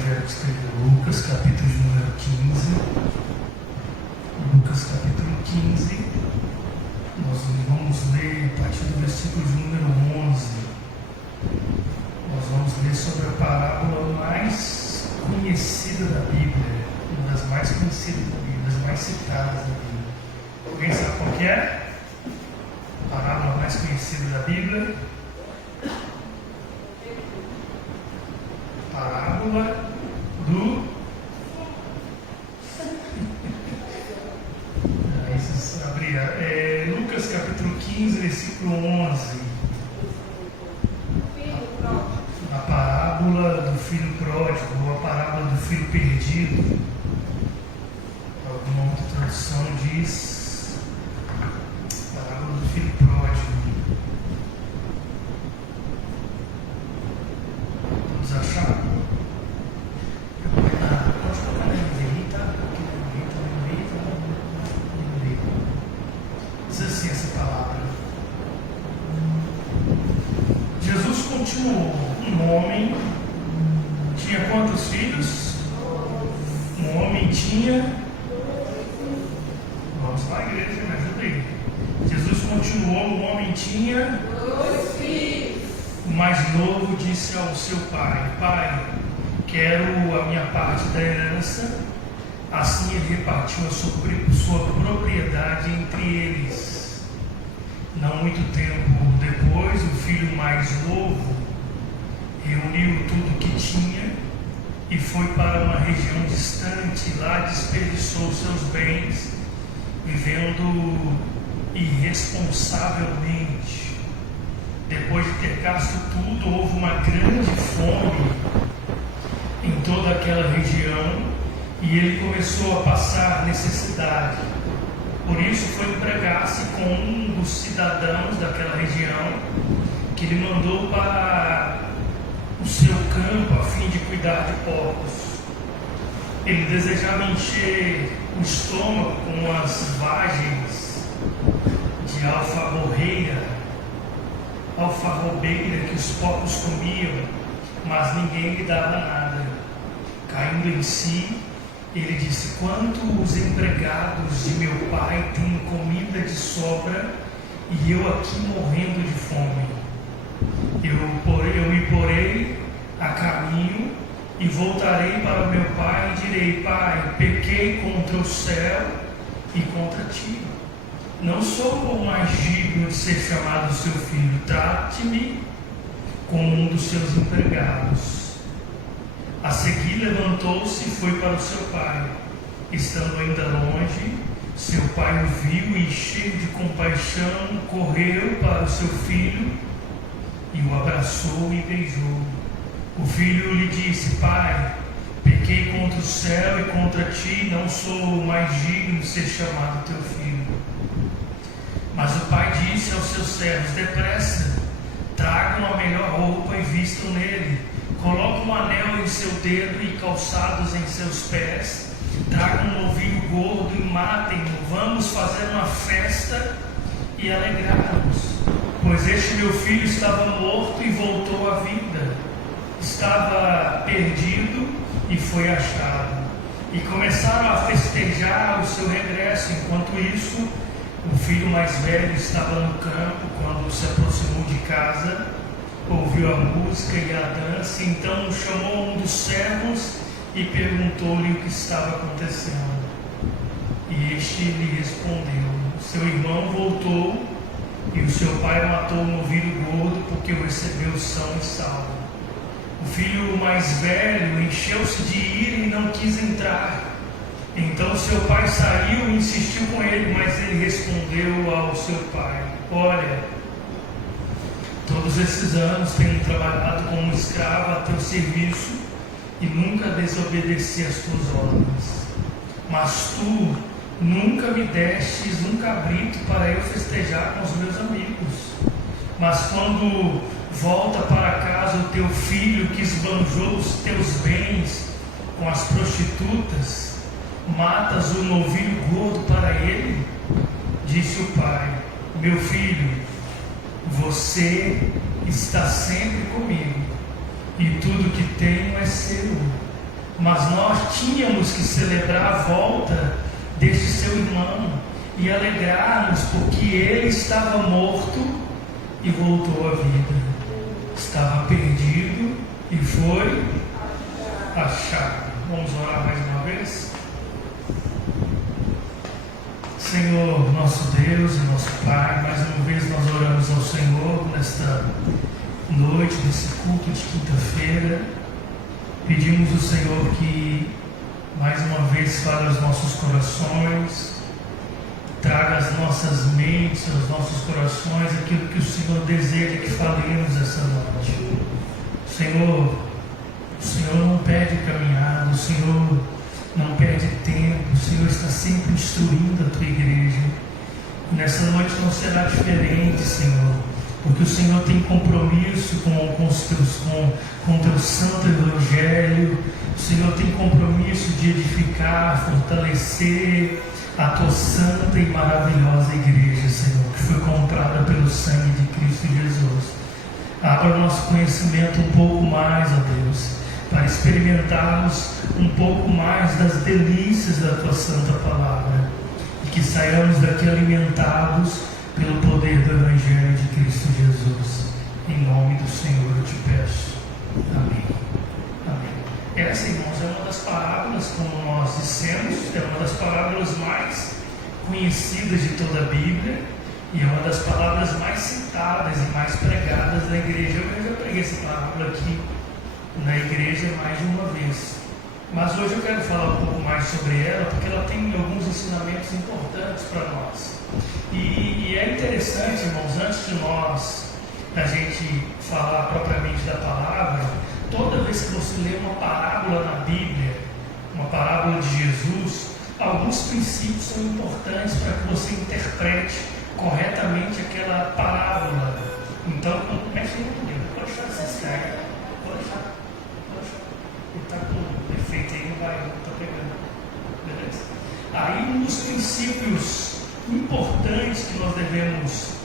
Evangelho que escreveu Lucas, capítulo de número 15. Lucas, capítulo 15. Nós vamos ler a partir do versículo de número 11. Nós vamos ler sobre a parábola mais conhecida da Bíblia, uma das mais conhecidas da Bíblia, das mais citadas da Bíblia. Alguém sabe qual que é? A parábola mais conhecida da Bíblia? Parábola do... Lucas capítulo 15, versículo 11. A parábola do filho pródigo, ou a parábola do filho perdido. Alguma outra tradução diz parábola do filho pródigo. Vamos achar? Diz assim essa palavra. Jesus continuou. Um homem tinha quantos filhos? Um homem tinha... Vamos lá, igreja, me ajuda aí. Jesus continuou. Um homem tinha 2 filhos. O mais novo disse ao seu pai: Pai, quero a minha parte da herança. Assim ele repartiu a sua propriedade entre eles. Não muito tempo depois, o filho mais novo reuniu tudo o que tinha e foi para uma região distante. Lá desperdiçou seus bens, vivendo irresponsavelmente. Depois de ter gasto tudo, houve uma grande fome em toda aquela região e ele começou a passar necessidade. Por isso foi empregar-se com um dos cidadãos daquela região, que ele mandou para o seu campo a fim de cuidar de porcos. Ele desejava encher o estômago com as vagens de alfarrobeira que os porcos comiam, mas ninguém lhe dava nada. Caindo em si, ele disse: quantos empregados de meu pai têm comida de sobra e eu aqui morrendo de fome? Eu me porei a caminho e voltarei para meu pai e direi: Pai, pequei contra o céu e contra ti. Não sou mais digno de ser chamado seu filho. Trate-me como um dos seus empregados. A seguir levantou-se e foi para o seu pai. Estando ainda longe, seu pai o viu e, cheio de compaixão, correu para o seu filho e o abraçou e beijou. O filho lhe disse: Pai, pequei contra o céu e contra ti, não sou mais digno de ser chamado teu filho. Mas o pai disse aos seus servos: depressa, tragam a melhor roupa e vistam nele. Coloquem um anel em seu dedo e calçados em seus pés. Tragam um novilho gordo e matem-no. Vamos fazer uma festa e alegrarmos. Pois este meu filho estava morto e voltou à vida. Estava perdido e foi achado. E começaram a festejar o seu regresso. Enquanto isso, o filho mais velho estava no campo. Quando se aproximou de casa, ouviu a música e a dança. Então chamou um dos servos e perguntou-lhe o que estava acontecendo. E este lhe respondeu: seu irmão voltou e o seu pai matou o novilho gordo porque o recebeu são e salvo. O filho mais velho encheu-se de ira e não quis entrar. Então seu pai saiu e insistiu com ele, mas ele respondeu ao seu pai: olha, todos esses anos tenho trabalhado como escravo a teu serviço e nunca desobedeci às tuas ordens. Mas tu nunca me destes um cabrito para eu festejar com os meus amigos. Mas quando volta para casa o teu filho que esbanjou os teus bens com as prostitutas, matas o novilho gordo para ele? Disse o pai: meu filho, você está sempre comigo, e tudo que tenho é seu. mas nós tínhamos que celebrar a volta deste seu irmão e alegrar-nos porque ele estava morto e voltou à vida, estava perdido e foi achado. Vamos orar mais uma vez? Senhor, nosso Deus e nosso Pai, mais uma vez nós oramos ao Senhor nesta noite, nesse culto de quinta-feira. Pedimos ao Senhor que mais uma vez fale aos nossos corações, traga às nossas mentes, aos nossos corações aquilo que o Senhor deseja que falemos essa noite. Senhor, o Senhor não perde caminhada, o Senhor não perde tempo, o Senhor está sempre instruindo a tua igreja. E nessa noite não será diferente, Senhor, porque o Senhor tem compromisso com o teu santo evangelho. O Senhor tem compromisso de edificar, fortalecer a tua santa e maravilhosa igreja, Senhor, que foi comprada pelo sangue de Cristo Jesus. Abra o nosso conhecimento um pouco mais, ó Deus, para experimentarmos um pouco mais das delícias da tua santa palavra e que saiamos daqui alimentados pelo poder do Evangelho de Cristo Jesus. Em nome do Senhor eu te peço. Amém. Amém. Essa, irmãos, é uma das parábolas, como nós dissemos, é uma das parábolas mais conhecidas de toda a Bíblia e é uma das palavras mais citadas e mais pregadas na igreja. Eu já preguei essa parábola aqui na igreja mais de uma vez, mas hoje eu quero falar um pouco mais sobre ela, porque ela tem alguns ensinamentos importantes para nós. E é interessante, irmãos, antes de a gente falar propriamente da palavra, toda vez que você lê uma parábola na Bíblia, uma parábola de Jesus, alguns princípios são importantes para que você interprete corretamente aquela parábola. Então, mexe no pode deixar essa escada, pode deixar. Ele está com defeito aí, não está pegando. Beleza? Aí, um dos princípios importantes que nós devemos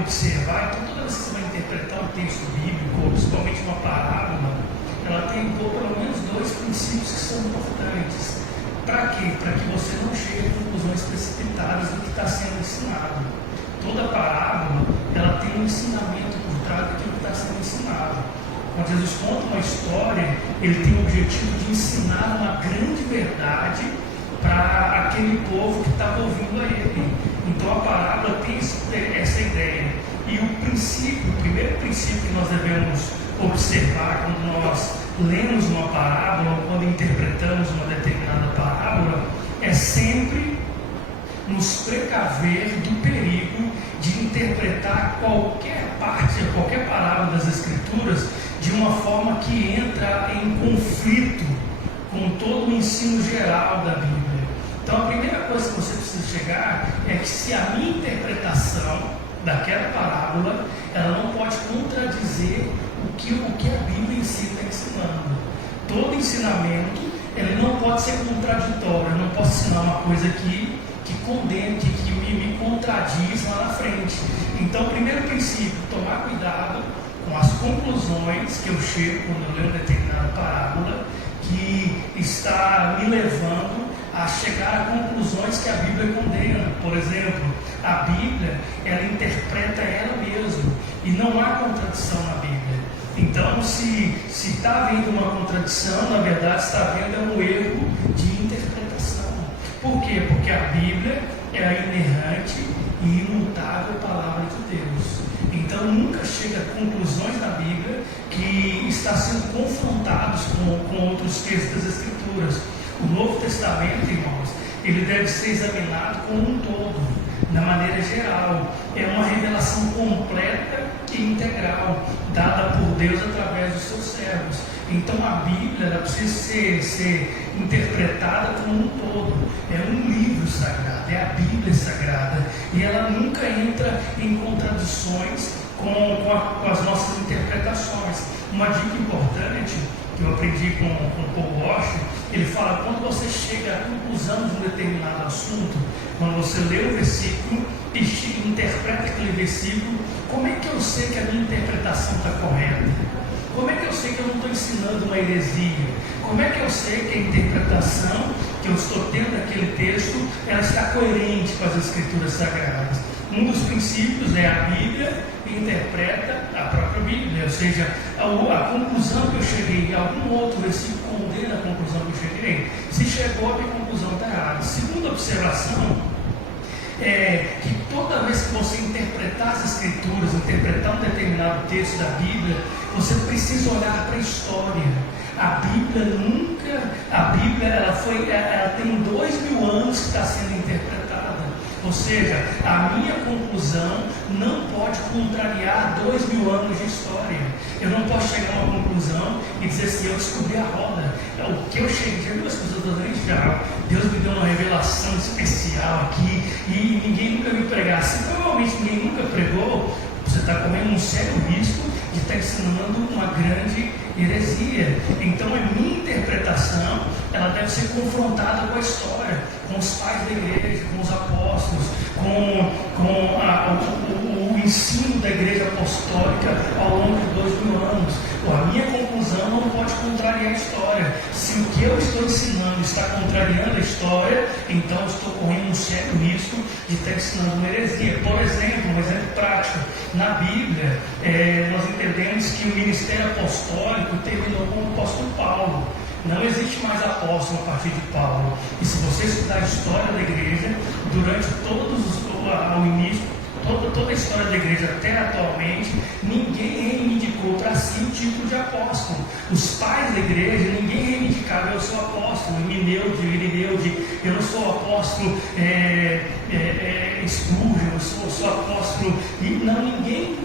observar, então, toda vez que você vai interpretar um texto bíblico, ou principalmente uma parábola, ela tem pelo menos dois princípios que são importantes. Para quê? Para que você não chegue a conclusões precipitadas do que está sendo ensinado. Toda parábola, ela tem um ensinamento por trás daquilo que está sendo ensinado. Quando Jesus conta uma história, ele tem o objetivo de ensinar uma grande verdade para aquele povo que estava ouvindo a ele. Então a parábola tem essa ideia. E o primeiro princípio que nós devemos observar quando nós lemos uma parábola ou quando interpretamos uma determinada parábola é sempre nos precaver do perigo de interpretar qualquer parte, qualquer parábola das Escrituras de uma forma que entra em conflito com todo o ensino geral da Bíblia. Então a primeira coisa que você precisa chegar é que se a minha interpretação daquela parábola, ela não pode contradizer o que a Bíblia em si está ensinando. Todo ensinamento, ele não pode ser contraditório. Eu não posso ensinar uma coisa que condene, que me contradiz lá na frente. Então, o primeiro princípio, tomar cuidado com as conclusões que eu chego quando eu leio uma determinada parábola, que está me levando a chegar a conclusões que a Bíblia condena. Por exemplo, a Bíblia, ela interpreta ela mesma e não há contradição na Bíblia. Então, se está havendo uma contradição, na verdade está havendo um erro de interpretação. Por quê? Porque a Bíblia é a inerrante e imutável palavra de Deus. Então nunca chega a conclusões na Bíblia que está sendo confrontados com outros textos das Escrituras. O Novo Testamento, irmãos, ele deve ser examinado como um todo, na maneira geral. É uma revelação completa e integral, dada por Deus através dos seus servos. Então a Bíblia, ela precisa ser interpretada como um todo. É um livro sagrado, é a Bíblia sagrada, e ela nunca entra em contradições com as nossas interpretações. Uma dica importante que eu aprendi com Paul Washer, ele fala: quando você chega à conclusão de um determinado assunto, quando você lê o versículo e interpreta aquele versículo, como é que eu sei que a minha interpretação está correta? Como é que eu sei que eu não estou ensinando uma heresia? Como é que eu sei que a interpretação que eu estou tendo daquele texto, ela está coerente com as Escrituras Sagradas? Um dos princípios é a Bíblia interpreta a própria Bíblia, ou seja, a conclusão que eu cheguei, algum outro versículo condena a conclusão que eu cheguei. Se chegou, a minha conclusão está errada. Segunda observação é que toda vez que você interpretar as Escrituras, interpretar um determinado texto da Bíblia, você precisa olhar para a história. A Bíblia ela tem 2000 anos que está sendo interpretada. Ou seja, a minha conclusão não pode contrariar 2000 anos de história. Eu não posso chegar a uma conclusão e dizer assim, eu descobri a roda. O que eu cheguei, já viu as pessoas dizendo, já, Deus me deu uma revelação especial aqui e ninguém nunca me pregasse. Se provavelmente ninguém nunca pregou, você está correndo um sério risco de estar ensinando uma grande heresia. Então a minha interpretação, ela deve ser confrontada com a história, com os pais da igreja, com os apóstolos, com o ensino da igreja apostólica ao longo de 2000 anos. A minha conclusão não pode contrariar a história. Se o que eu estou ensinando está contrariando a história, então eu estou correndo um sério risco de estar ensinando uma heresia. Por exemplo, um exemplo prático, na Bíblia, nós entendemos que o ministério apostólico terminou com o apóstolo Paulo. Não existe mais apóstolo a partir de Paulo. E se você estudar a história da igreja, durante ao início, toda a história da igreja até atualmente, ninguém reivindicou para si o título de apóstolo. Os pais da igreja, ninguém reivindicava, eu sou apóstolo, Irineude, eu não sou apóstolo Spurgeon, eu sou apóstolo. Não, ninguém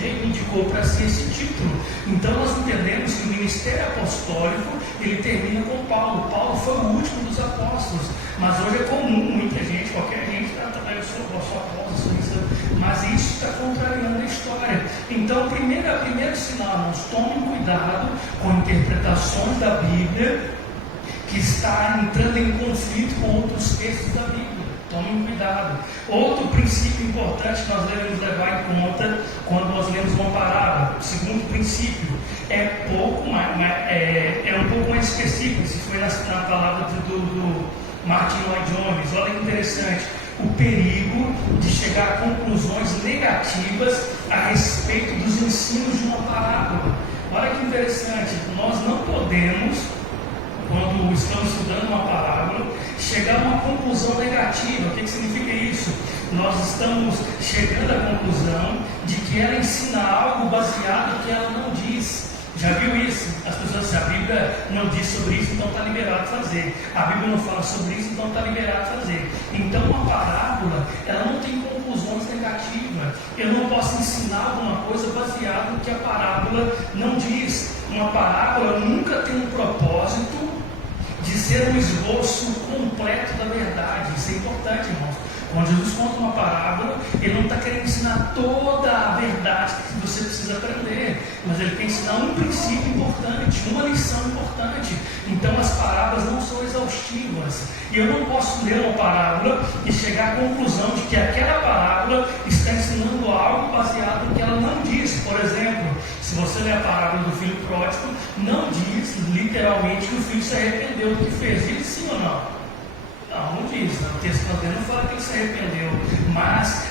reivindicou para si esse título. Então nós entendemos que o ministério apostólico, ele termina com Paulo. Paulo foi o último dos apóstolos, mas hoje é comum, muita gente, qualquer gente, eu sou apóstolo, sou isso, mas isso está contrariando a história. Então, primeiro sinal, irmãos, tomem cuidado com interpretações da Bíblia que está entrando em conflito com outros textos da Bíblia. Tomem cuidado. Outro princípio importante que nós devemos levar em conta quando nós lemos uma parábola. O segundo princípio é um pouco mais específico. Isso foi na palavra do Martin Lloyd Jones. Olha que interessante. O perigo de chegar a conclusões negativas a respeito dos ensinos de uma parábola. Olha que interessante. Nós não podemos, quando estamos estudando uma parábola, chegar a uma conclusão negativa. O que significa isso? Nós estamos chegando à conclusão de que ela ensina algo baseado no que ela não diz. Já viu isso? As pessoas dizem, a Bíblia não diz sobre isso, então está liberado fazer. A Bíblia não fala sobre isso, então está liberado fazer. Então uma parábola, ela não tem conclusões negativas. Eu não posso ensinar alguma coisa baseada no que a parábola não diz. Uma parábola nunca tem um propósito de ser um esboço completo da verdade. Isso é importante, irmãos. Quando Jesus conta uma parábola, ele não está querendo ensinar toda a verdade que você precisa aprender, mas ele quer ensinar um princípio importante, uma lição importante. Então as parábolas não são exaustivas, e eu não posso ler uma parábola e chegar à conclusão de que aquela parábola está ensinando algo baseado no que ela não diz. Por exemplo, se você ler a parábola do filho pródigo, não diz literalmente que o filho se arrependeu do que fez. Diz sim ou não? Não diz, o texto não fala que ele se arrependeu, mas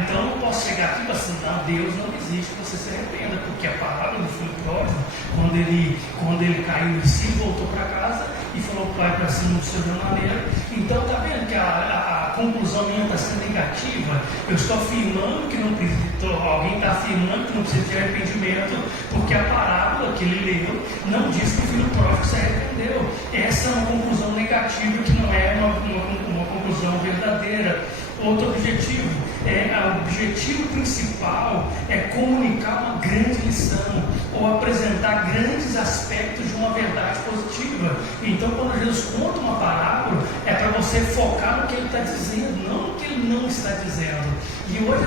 então eu posso chegar aqui e falar assim, não, Deus não existe que você se arrependa, porque a palavra do filho pródigo, quando ele caiu em si, voltou para casa e falou pai para cima do seu maneira. Então está vendo que a conclusão minha está sendo negativa. Eu estou afirmando que não precisa, alguém está afirmando que não precisa de arrependimento, porque a parábola que ele leu não diz que o filho pródigo se arrependeu. Essa é uma conclusão negativa que não é uma conclusão verdadeira. Outro objetivo, o objetivo principal é comunicar uma grande lição ou apresentar grandes aspectos de uma verdade positiva. Então, quando Jesus conta uma parábola, é para você focar no que ele está dizendo, não no que ele não está dizendo. E hoje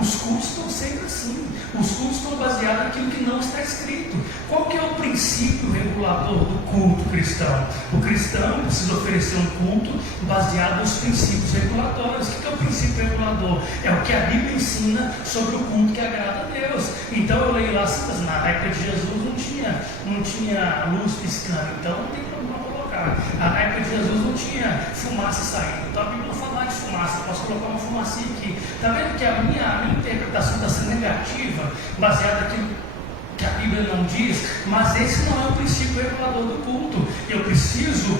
os cultos estão sempre assim. Os cultos estão baseados naquilo que não está escrito. Qual que é o princípio regulador do culto cristão? O cristão precisa oferecer um culto baseado nos princípios regulatórios. O que é o princípio regulador? É o que a Bíblia ensina sobre o culto que agrada a Deus. Então eu leio lá, na época de Jesus não tinha luz piscando, então não tem problema colocar. Na época de Jesus não tinha fumaça saindo, então a Bíblia não fala de fumaça, posso colocar uma fumacinha aqui. Está vendo que a minha interpretação está sendo negativa, baseada naquilo que a Bíblia não diz, mas esse não é o princípio regulador do culto. Eu preciso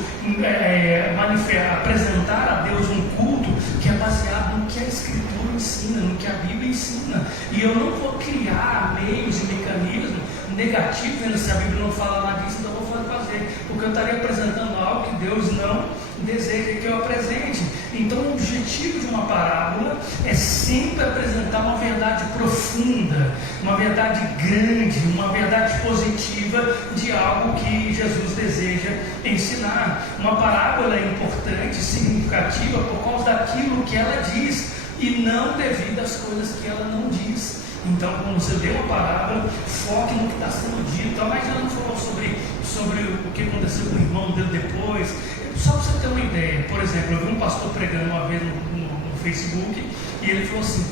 apresentar a Deus um culto que é baseado no que a Escritura ensina, no que a Bíblia ensina, e eu não vou criar meios e mecanismos negativos, vendo se a Bíblia não fala nada disso, então eu vou fazer, porque eu estaria apresentando algo que Deus não deseja que eu apresente. Então o objetivo de uma parábola é sempre apresentar uma verdade profunda, uma verdade grande, uma verdade positiva de algo que Jesus deseja ensinar. Uma parábola é importante, significativa por causa daquilo que ela diz e não devido às coisas que ela não diz. Então, quando você lê uma parábola, foque no que está sendo dito. Mas ela não falou sobre o que aconteceu com o irmão dele depois. Só para você ter uma ideia, por exemplo, eu vi um pastor pregando uma vez no Facebook, e ele falou assim: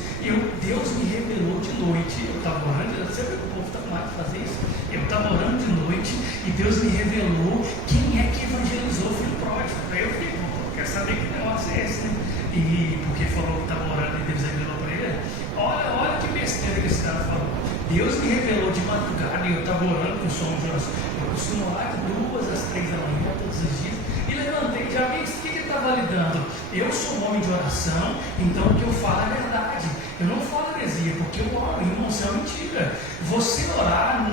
Deus me revelou de noite, eu estava orando, você vê que o povo está com mais de fazer isso? Eu estava orando de noite e Deus me revelou quem é que evangelizou o filho pródigo. Aí eu fiquei, quero saber que negócio é esse, né? E porque falou que estava orando e Deus revelou para ele. Olha que besteira que esse cara falou. Deus me revelou de madrugada e eu estava orando com o som de oração. Eu costumo orar de 2 às 3 da manhã todos os dias. E levantei, já vi o que ele está validando. Eu sou um homem de oração, então o que eu falo é verdade. Eu não falo heresia, porque eu oro, irmão, isso é mentira. Você orar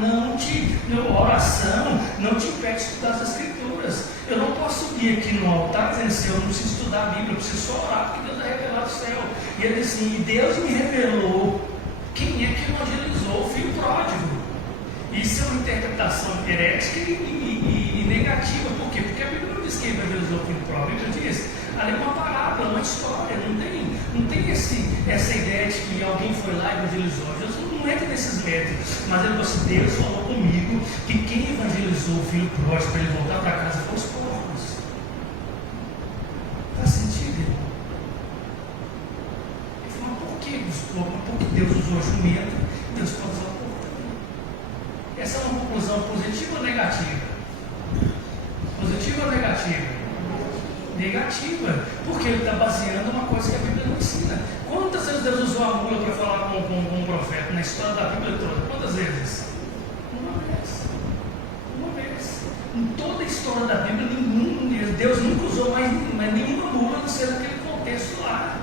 oração não te impede de estudar as Escrituras. Eu não posso subir aqui no altar dizendo assim: eu não preciso estudar a Bíblia, eu preciso só orar, porque Deus vai revelar o céu. E ele diz assim: e Deus me revelou quem é que evangelizou o filho pródigo. Isso é uma interpretação herética e negativa. Por quê? Porque a Bíblia não diz quem evangelizou o filho pródigo. A Bíblia diz, ali é uma parábola, uma história. Não tem essa ideia de que alguém foi lá e evangelizou. Jesus não entra nesses métodos. Mas ele falou assim: Deus falou comigo que quem evangelizou o filho pródigo para ele voltar para casa foram os porcos. Faz sentido, irmão? Ele falou: mas por que os porcos? Porque Deus usou a jumenta, Deus pode usar o porco também. Essa é uma conclusão positiva ou negativa? Positiva ou negativa? Negativa, porque ele está baseando uma coisa que a Bíblia não ensina. Quantas vezes Deus usou a mula para falar com um profeta na história da Bíblia toda? Quantas vezes? Uma vez. Em toda a história da Bíblia, Deus nunca usou mais nenhuma mula, não sei naquele contexto lá.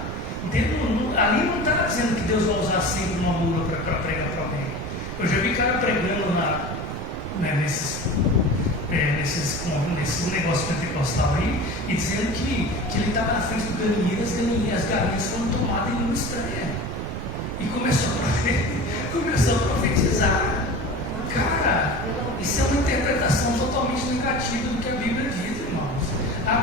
Ali não está dizendo que Deus vai usar sempre uma mula para pregar para alguém. Eu já vi cara pregando nesses negócios pentecostal aí, e dizendo que ele estava na frente do galinheiro, as galinhas foram tomadas em uma estranha. E começou a profetizar. Cara, isso é uma interpretação totalmente negativa do que a Bíblia diz, irmãos.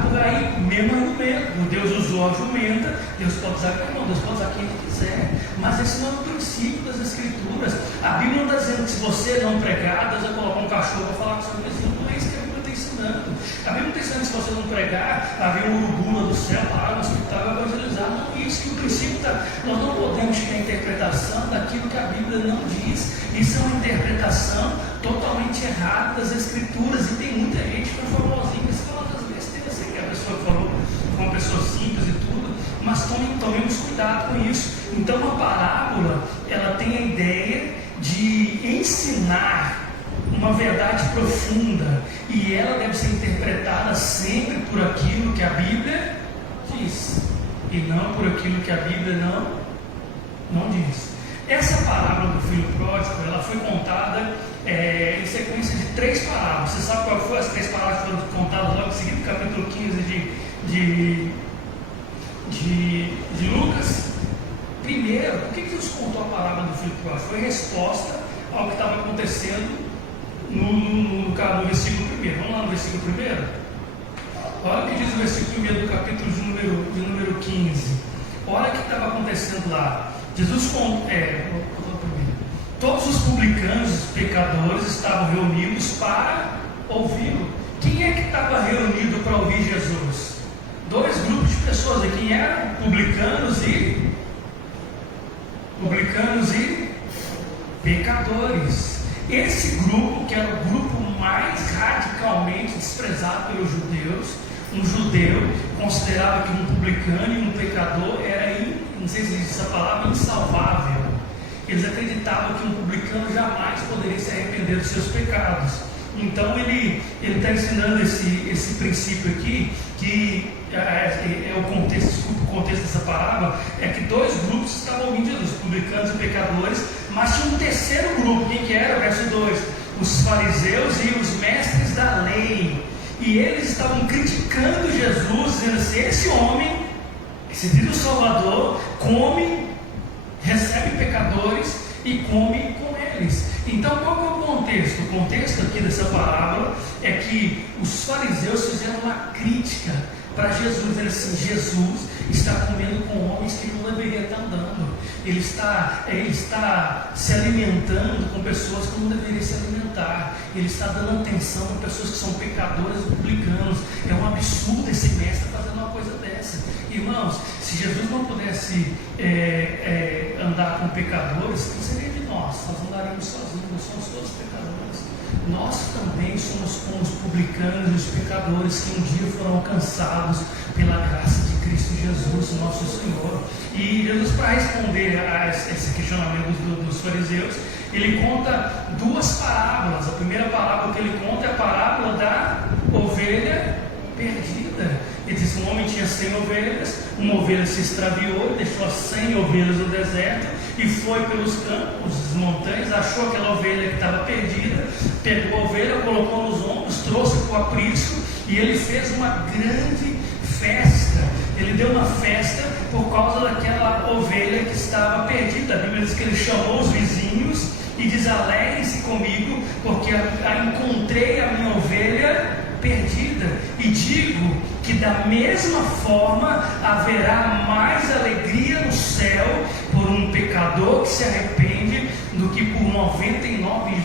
Por aí, mesmo argumento, Deus usou a jumenta, Deus pode usar Deus pode usar quem ele quiser, mas esse não é o princípio das Escrituras. A Bíblia não está dizendo que se você não pregar, Deus vai colocar um cachorro para falar com o seu vizinho. Não é isso que a Bíblia está ensinando. A Bíblia não está ensinando que se você não pregar, vai vir um urubu lá do céu, lá no hospital, vai evangelizar. Não é isso que o princípio está. Nós não podemos ter a interpretação daquilo que a Bíblia não diz. Isso é uma interpretação totalmente errada das Escrituras, e tem muita gente que é famosinha que fala das besteiras, assim, que a pessoa falou, foi uma pessoa simples e tudo, mas tomemos cuidado com isso. Então uma parábola, ela tem a ideia de ensinar uma verdade profunda, e ela deve ser interpretada sempre por aquilo que a Bíblia diz, e não por aquilo que a Bíblia não diz. Essa parábola do filho pródigo, ela foi contada em sequência de 3 parábolas. Você sabe qual foi as 3 parábolas que foram contadas logo em seguida, no capítulo 15 de Lucas? Primeiro, por que Deus contou a parábola do filho pródigo? Foi resposta ao que estava acontecendo no versículo 1. Vamos lá no versículo 1? Olha o que diz o versículo 1 do capítulo de número 15. Olha o que estava acontecendo lá. Jesus todos os publicanos, os pecadores estavam reunidos para ouvi-lo. Quem é que estava reunido para ouvir Jesus? Dois grupos de pessoas. E quem eram? Publicanos e pecadores. Esse grupo, que era o grupo mais radicalmente desprezado pelos judeus, um judeu considerava que um publicano e um pecador era, não sei se existe essa palavra, insalvável. Eles acreditavam que um publicano jamais poderia se arrepender dos seus pecados. Então ele está ensinando esse princípio aqui, que é o contexto dessa palavra, é que dois grupos estavam ouvindo Jesus, publicanos e pecadores, mas tinha um terceiro grupo. Quem que era? Verso 2: os fariseus e os mestres da lei. E eles estavam criticando Jesus, dizendo assim: esse homem, esse Deus Salvador, recebe pecadores e come com eles. Então qual é o contexto? O contexto aqui dessa parábola é que os fariseus fizeram uma crítica para Jesus, dizendo assim: Jesus está comendo com homens que não deveria estar andando. Ele está se alimentando com pessoas que não deveria se alimentar. Ele está dando atenção a pessoas que são pecadores e publicanos. É um absurdo esse mestre fazendo uma coisa dessa. Irmãos, se Jesus não pudesse andar com pecadores, não seria de nós andaríamos sozinhos, nós somos todos pecadores. Nós também somos como os publicanos e os pecadores que um dia foram alcançados pela graça de Cristo Jesus, nosso Senhor. E Jesus, para responder a esse questionamento dos fariseus, ele conta duas parábolas. A primeira parábola que ele conta é a parábola da ovelha perdida. Ele diz: um homem tinha 100 ovelhas, uma ovelha se extraviou, deixou as 100 ovelhas no deserto e foi pelos campos, as montanhas, achou aquela ovelha que estava perdida, pegou a ovelha, colocou nos ombros, trouxe para o aprisco e ele fez uma grande festa. Ele deu uma festa por causa daquela ovelha que estava perdida. A Bíblia diz que ele chamou os vizinhos e diz: alegrem-se comigo, porque encontrei a minha ovelha perdida. E digo que da mesma forma haverá mais alegria no céu por um pecador que se arrepende do que por 99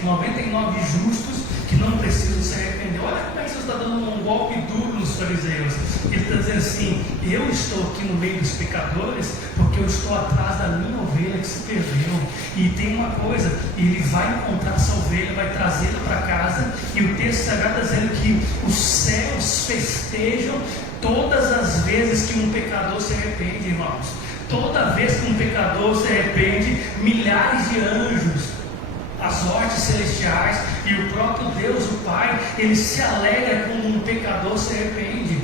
justos que não precisam se arrepender. Olha como é que você está dando um golpe duro nos fariseus. Ele está dizendo assim: eu estou aqui no meio dos pecadores porque eu estou atrás da minha ovelha que se perdeu. E tem uma coisa: ele vai encontrar essa ovelha, vai trazê-la para casa, e o texto sagrado está dizendo que os céus festejam todas as vezes que um pecador se arrepende, irmãos. Toda vez que um pecador se arrepende, milhares de anjos, as hostes celestiais e o próprio Deus, o Pai, ele se alegra quando um pecador se arrepende.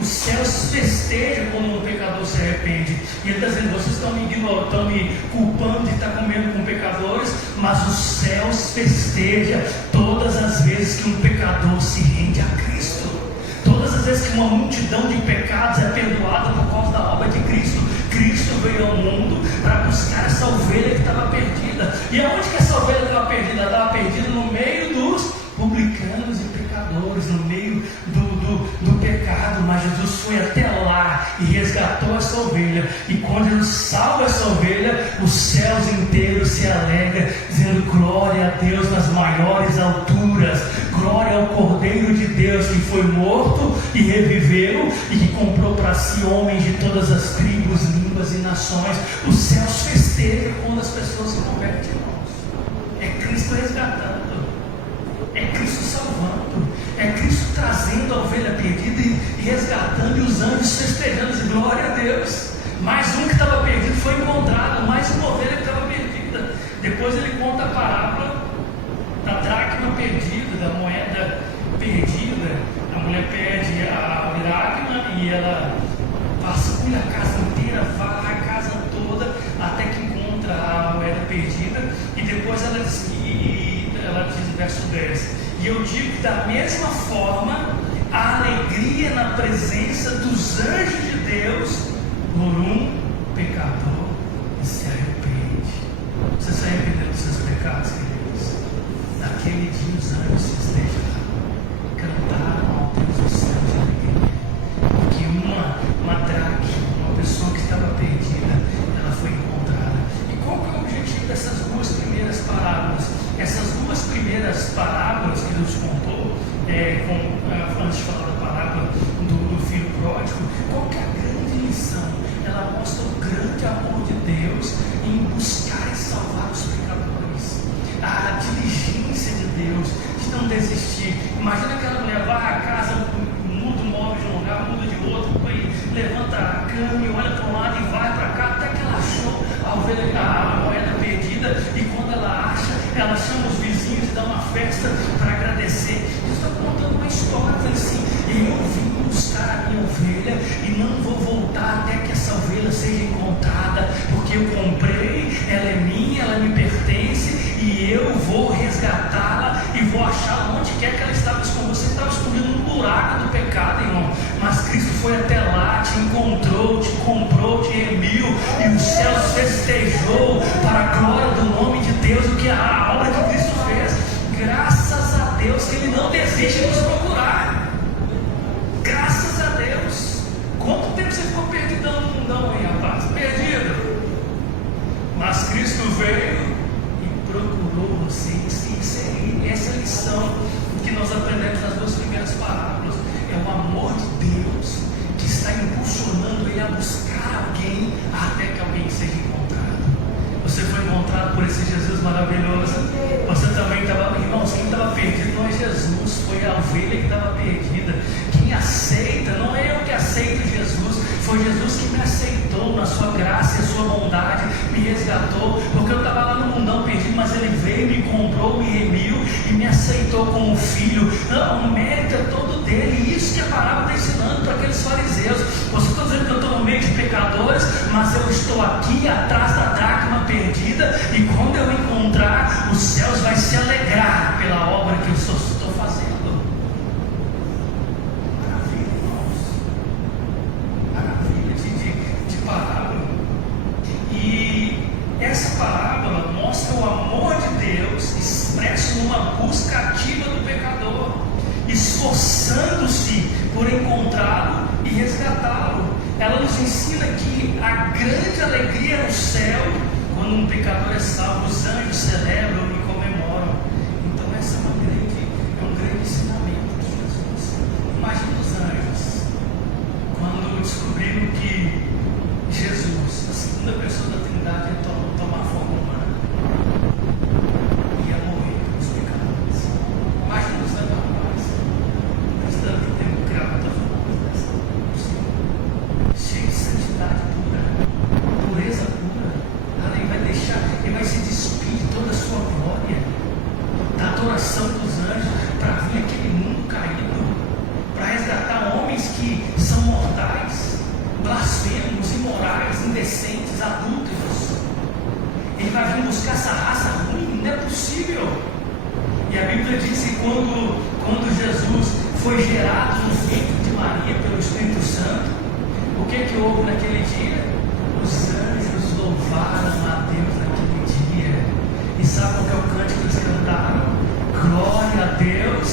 Os céus festejam quando um pecador se arrepende. E ele está dizendo: vocês estão me culpando de estar comendo com pecadores, mas os céus festejam todas as vezes que um pecador se rende a Cristo. Todas as vezes que uma multidão de pecados é perdoada por causa da obra de Cristo. Cristo veio ao mundo para buscar essa ovelha que estava perdida. E aonde que essa ovelha estava perdida? Ela estava perdida no meio dos publicanos e pecadores, no meio do pecado. Mas Jesus foi até lá e resgatou essa ovelha. E quando ele salva essa ovelha, os céus inteiros se alegram, dizendo: glória a Deus nas maiores alturas, glória ao Cordeiro de Deus que foi morto e reviveu e que comprou para si homens de todas as tribos, línguas e nações. Os céus festejam quando as pessoas se convertem, irmãos. É Cristo resgatando, é Cristo salvando, é Cristo trazendo a ovelha perdida e resgatando, e os anjos festejando, e glória a Deus. Mais um que estava perdido foi encontrado, mais uma ovelha que estava perdida. Depois ele conta a parábola da dracma perdida, da moeda perdida. A mulher perde a dracma e ela vasculha a casa inteira, varre a casa toda, até que encontra a moeda perdida. E depois ela diz no verso 10: e eu digo que da mesma forma a alegria na presença dos anjos de Deus por um pecador que se arrepende. Você se arrependeu dos seus pecados, queridos? Naquele dia os anjos festejaram, cantaram ao Deus do céu de alegria, porque uma dracma, uma pessoa que estava perdida, antes de falar da parábola do filho pródigo, qual que é a grande lição? Ela mostra o grande amor de Deus em buscar e salvar os pecadores, a diligência de Deus de não desistir. Imagina aquela mulher, vai à casa, muda o móvel de um lugar, muda de outro, levanta a cama e olha para um lado e vai para cá, até que ela achou a moeda perdida, e quando ela acha, ela chama os vizinhos e dá uma festa para agradecer. Deus está contando uma história, dizendo assim: eu vim buscar a minha ovelha e não vou voltar até que essa ovelha seja encontrada, porque eu comprei, ela é minha, ela me pertence, e eu vou resgatá-la e vou achá-la onde quer que ela estava escondida. Você estava escondido no buraco do pecado, irmão, mas Cristo foi até lá, te encontrou, te comprou, te remiu, e o céu festejou para a glória do nome de Deus, o que a obra que Cristo fez. Graças a Deus que Ele não desiste de nos procurar. Graças a Deus. Quanto tempo você ficou perdidão no mundão aí, rapaz? Perdido. Mas Cristo veio e procurou você. Essa é a lição que nós aprendemos nas duas primeiras parábolas. É o amor de Deus que está impulsionando ele a buscar alguém até que alguém seja encontrado. Você foi encontrado por esse Jesus maravilhoso. Você também estava, irmãos, quem estava perdido não é Jesus, foi a ovelha que estava perdida. Quem aceita, não é eu que aceito Jesus, foi Jesus que me aceitou na sua graça e a sua bondade, me resgatou, porque eu estava lá no mundão perdido, mas Ele veio, me comprou, me remiu e me aceitou como filho. Não, o mérito é todo dele. Isso que a parábola está ensinando para aqueles fariseus. Você está dizendo que eu estou no meio de pecadores, mas eu estou aqui atrás da dracma perdida, e quando eu encontrar, os céus vai se alegrar pela obra que eu estou fazendo. Maravilha, irmãos. Maravilha de parábola. E essa parábola mostra o amor de Deus expresso numa busca ativa do pecador, esforçando-se por encontrá-lo e resgatá-lo. Ela nos ensina que a grande alegria no céu, quando um pecador é salvo, os anjos celebram e comemoram. Então essa é um grande ensinamento de Jesus. Imagina os anjos, quando descobriram que Jesus, a segunda pessoa da Trindade, ia tomar forma humana, ia morrer pelos pecadores. Imagina os anjos, rapaz, estando em tempo criado todas as coisas, cheio de santidade pura, pureza pura. Ele vai se despir de toda a sua glória, da adoração dos anjos, para vir aquele mundo caído, para resgatar homens que são mortais, blasfemos, imorais, indecentes, adúlteros. Ele vai vir buscar essa raça ruim, não é possível. E a Bíblia diz que quando Jesus foi gerado no ventre de Maria pelo Espírito Santo, o que houve naquele dia? Os anjos louvaram a Deus naquele dia. E sabe qual que é o cântico que eles cantaram? Glória a Deus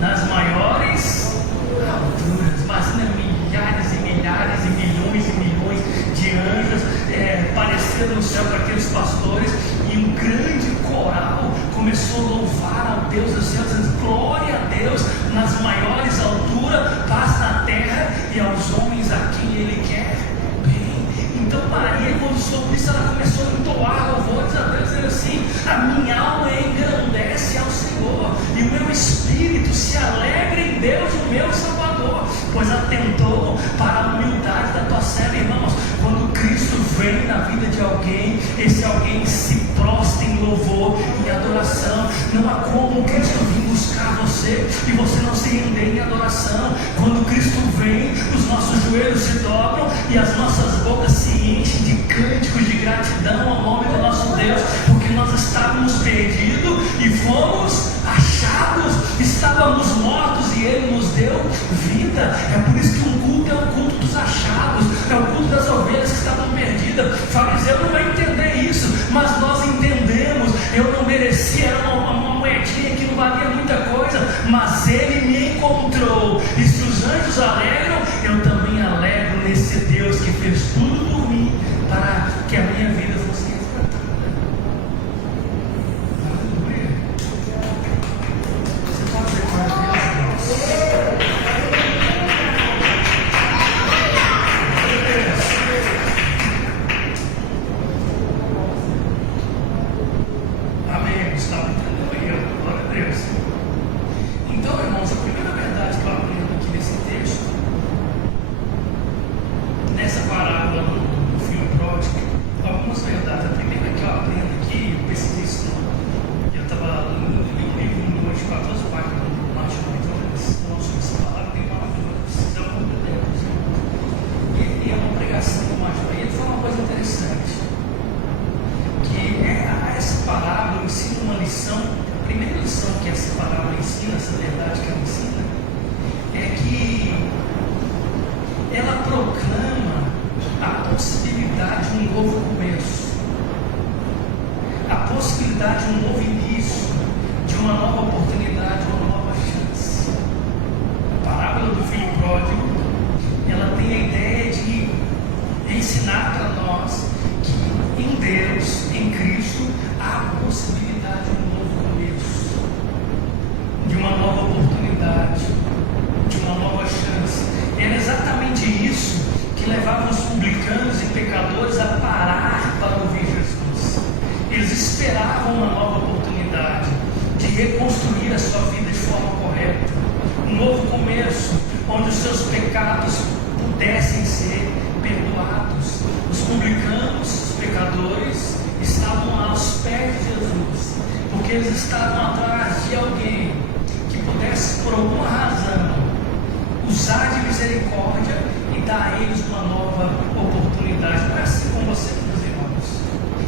nas maiores alturas. Imagina milhares e milhares e milhões de anjos aparecendo no céu para aqueles pastores, e um grande coral começou a louvar ao Deus dos céus, dizendo: glória a Deus nas maiores alturas, paz na terra e aos homens a quem Ele quer bem. Então Maria, quando soube isso, ela começou a entoar louvores a Deus, dizendo assim: a minha alma engrandece ao Senhor, e o meu espírito se alegra em Deus, o meu Salvador, pois atentou para a humildade da tua serva. Irmãos, quando Cristo vem na vida de alguém, esse alguém se prostra em louvor, em adoração. Não há como Cristo vir buscar você e você não se render em adoração. Quando Cristo vem, os nossos joelhos se dobram e as nossas bocas se enchem de cânticos de gratidão ao nome do nosso Deus, porque nós estávamos perdidos e fomos achados, estávamos mortos e Ele nos deu vida. É por isso que um culto é o culto dos achados, é o culto das ovelhas que estavam perdidas. O fariseu não vai entender isso, mas nós entendemos. Eu não merecia, era uma moedinha que não valia muita coisa, mas Ele me encontrou. E se os anjos alegram, eu também alegro nesse Deus que fez tudo por mim para que a minha vida fosse resgatada. Aleluia. Você pode dizer glória a Deus, irmãos? tem a ideia de ensinar para nós que em Deus, em Cristo, há a possibilidade de um novo começo, de uma nova oportunidade, de uma nova chance. Era exatamente isso que levava os publicanos e pecadores a parar para ouvir Jesus. Eles esperavam uma nova oportunidade de reconstruir a sua vida de forma correta, um novo começo, onde os seus pecados pudessem ser perdoados. Os publicanos, os pecadores, estavam aos pés de Jesus, porque eles estavam atrás de alguém que pudesse, por alguma razão, usar de misericórdia e dar a eles uma nova oportunidade. Não é assim com você, meus irmãos.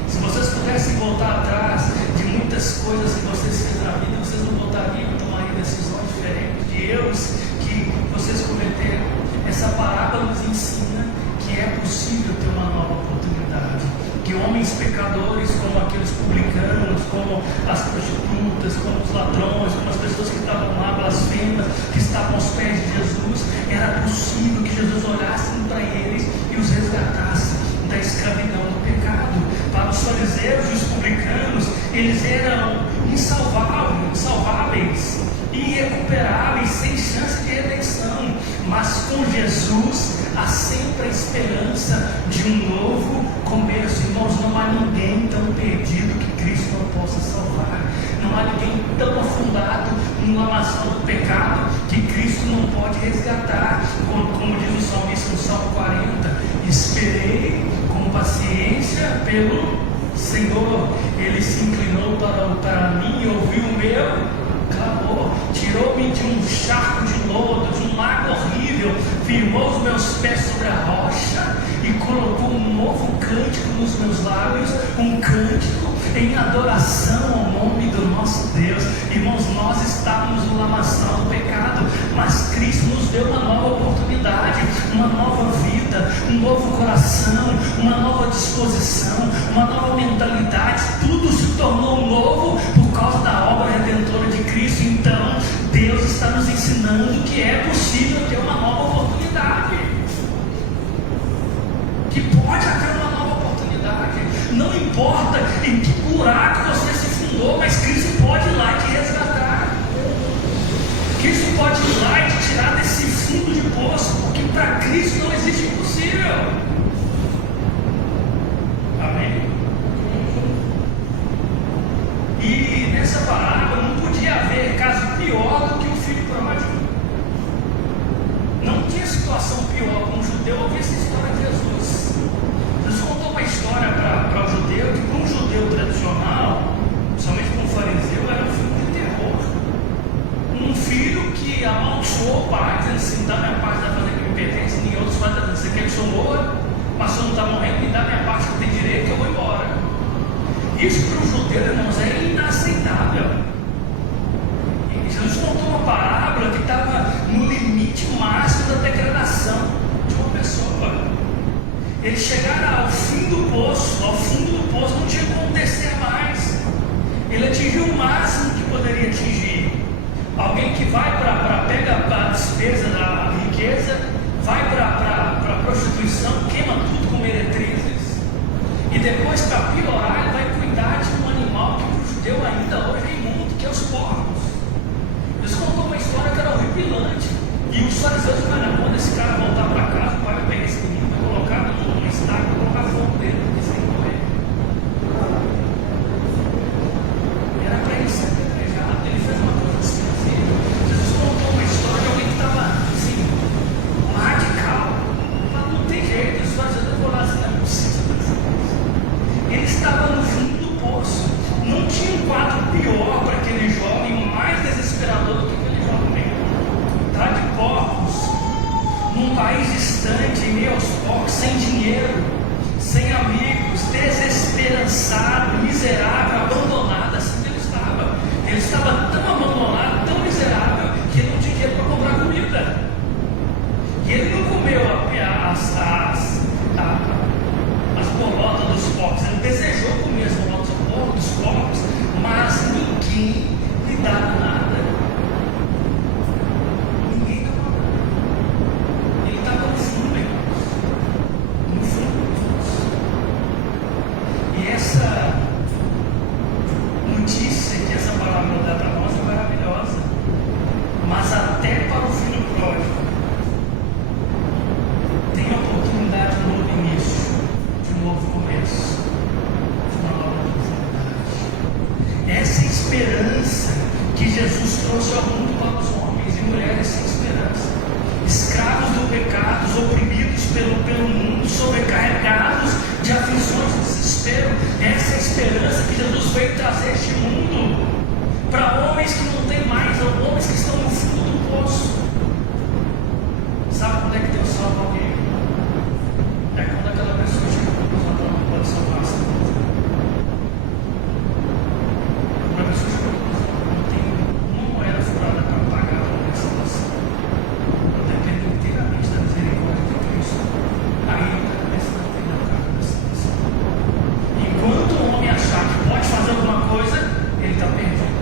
Se vocês pudessem voltar atrás de muitas coisas que vocês fizeram na vida, vocês não voltariam a tomar decisões diferentes de erros que vocês cometeram. Essa parábola nos ensina que é possível ter uma nova oportunidade, que homens pecadores, como aqueles publicanos, como as prostitutas, como os ladrões, como as pessoas que estavam lá, blasfemas, que estavam aos pés de Jesus, era possível que Jesus olhasse para eles e os resgatasse da escravidão do pecado. Para os fariseus e os publicanos, eles eram insalváveis, irrecuperáveis, sem chance de redenção. Mas com Jesus há sempre a esperança de um novo começo. Irmãos, não há ninguém tão perdido que Cristo não possa salvar. Não há ninguém tão afundado no lamaçal do pecado que Cristo não pode resgatar. Como diz o salmista no Salmo 40: esperei com paciência pelo Senhor, Ele se inclinou para mim e ouviu o meu clamor, tirou-me de um charco de lodo, de um lago horrível, firmou os meus pés sobre a rocha e colocou um novo cântico nos meus lábios, um cântico em adoração ao nome do nosso Deus. Irmãos, nós estávamos no lamaçal do pecado, mas Cristo nos deu uma nova oportunidade, uma nova vida, um novo coração, uma nova disposição, uma nova mentalidade. Tudo se tornou novo por causa da obra redentora de Cristo. Então Deus está nos ensinando que é possível ter uma nova oportunidade, que pode haver uma nova oportunidade. Não importa em que buraco você se fundou, mas Cristo pode ir lá e te resgatar. Cristo pode ir lá e te tirar desse fundo de poço, porque para Cristo não existe impossível. Amém? E nessa parábola não podia haver caso pior do que o filho pródigo. Não tinha situação pior para um judeu ouvir essa história de Jesus. Jesus contou uma história para o judeu, que para um judeu tradicional, somente para um fariseu, era um filme de terror. Um filho que amaldiçoou o pai, dizendo assim: dá minha parte da fazenda que me pertence. E outros pais dizendo: você quer que eu morra? Mas se eu não está morrendo, me dá minha parte que eu tenho direito, que eu vou embora. Isso para o judeu, irmãos, é inaceitável. E Jesus contou uma parábola que estava no limite máximo da degradação de uma pessoa. Eles chegaram ao fim do poço, não tinha como descer mais. Ele atingiu o máximo que poderia atingir. Alguém que vai pega a despesa da riqueza, vai para a prostituição, queima tudo com meretrizes, e depois, para piorar, ele vai cuidar de um animal que para o judeu ainda hoje é imundo, que é os porcos. Eles contou uma história que era horripilante. E os fariseus falaram: quando esse cara voltar para casa, o pai vai pegar esse menino, vai colocar numa estaca, vai colocar fogo dele, porque sem morrer. E era para ele ser apedrejado. Ele fez uma coisa assim. Jesus contou uma história de alguém que estava assim, radical. Mas não tem jeito, os fariseus falaram assim: não é possível. Ele estava no fundo do poço. Não tinha um quadro pior para aquele jovem, mais desesperador do que aquele jovem. Tá de porcos, num país distante, em meio aos porcos, sem dinheiro, sem amigos, desesperançado, miserável, abandonado. Assim ele estava. Ele estava tão abandonado, tão miserável, que ele não tinha dinheiro para comprar comida. E ele não comeu as bolotas dos porcos. Ele desejou comer as bolotas dos porcos, mas ninguém lhe dava nada. Ninguém dava nada. Ele estava no fundo, irmãos. pelo mundo, sobrecarregados de aflições e desespero. Essa é a esperança que Jesus veio trazer a este mundo, para homens que não têm mais, ou homens que estão no fundo do poço. Sabe quando é que Deus salva alguém? É quando aquela pessoa chega para Deus, ela não pode salvar essa coisa. Quando a pessoa chega para Deus, não tem uma moeda furada para pagar a situação. Eu dependo inteiramente da misericórdia de Cristo. Aí eu começo a ter na cara da situação. Enquanto o homem achar que pode fazer alguma coisa, ele está perdido.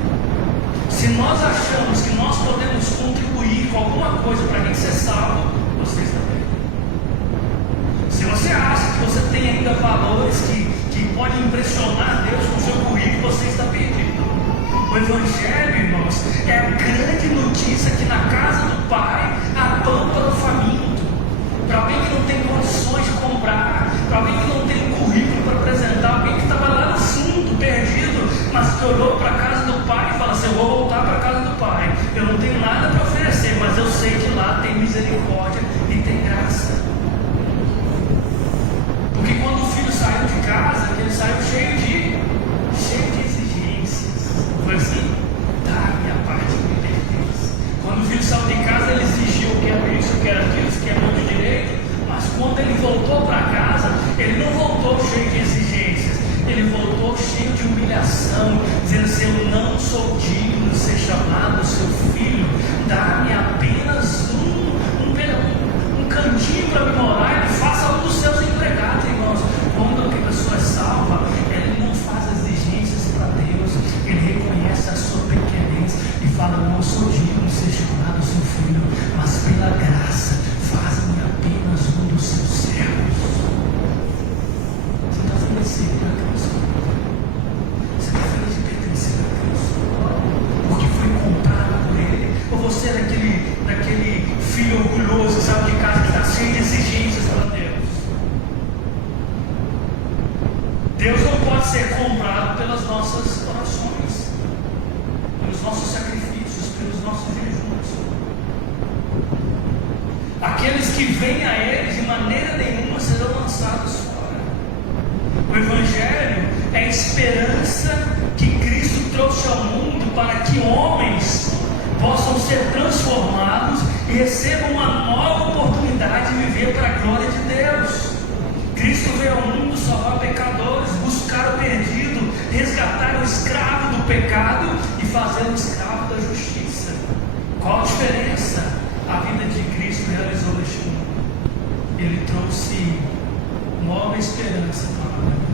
Se nós achamos que nós podemos contribuir com alguma coisa para a gente ser salvo, você está perdido. Se você acha que você tem ainda valores que podem impressionar Deus com o seu currículo, você está perdido. O Evangelho, irmãos, é a grande notícia que na casa do Pai há pão para o faminto. Para alguém que não tem condições de comprar, para alguém que não tem um currículo para apresentar, alguém que estava lá no fundo, perdido, mas que olhou para a casa do Pai e fala assim: eu vou voltar para a casa do Pai. Eu não tenho nada para oferecer, mas eu sei que lá tem misericórdia e tem graça. Porque quando o filho saiu de casa, ele saiu cheio de exigências. Foi assim: dá-me a parte que me pertence. Quando o filho saiu de casa, ele exigiu: eu quero isso, eu quero aquilo, isso que é meu direito. Mas quando ele voltou para casa, ele não voltou cheio de exigências, ele voltou cheio de humilhação, dizendo assim: eu não sou digno de ser chamado seu filho, dá-me apenas um cantinho para me morar, e faça um dos seus empregados. Irmãos, quando a pessoa é salva, ele não faz exigências para Deus, ele reconhece a sua pequenez e fala: eu não sou digno de ser chamado seu filho, mas pela graça, faz-me apenas um dos seus servos. Você está feliz de servir a Cristo? Você está feliz de pertencer a Cristo? Porque foi comprado por Ele? Ou você é daquele filho orgulhoso, sabe, de casa, que está cheio de exigências para Deus? Deus não pode ser comprado pelas nossas orações, pelos nossos sacrifícios, pelos nossos jejuns. Aqueles que vêm a Ele de maneira nenhuma serão lançados fora. O Evangelho é a esperança que Cristo trouxe ao mundo para que homens possam ser transformados e recebam uma nova oportunidade de viver para a glória de Deus. Cristo veio ao mundo salvar pecadores, buscar o perdido, resgatar o escravo do pecado e fazer o escravo da justiça. Qual a diferença a vida de Cristo realizou neste mundo? Ele trouxe nova esperança para a humanidade.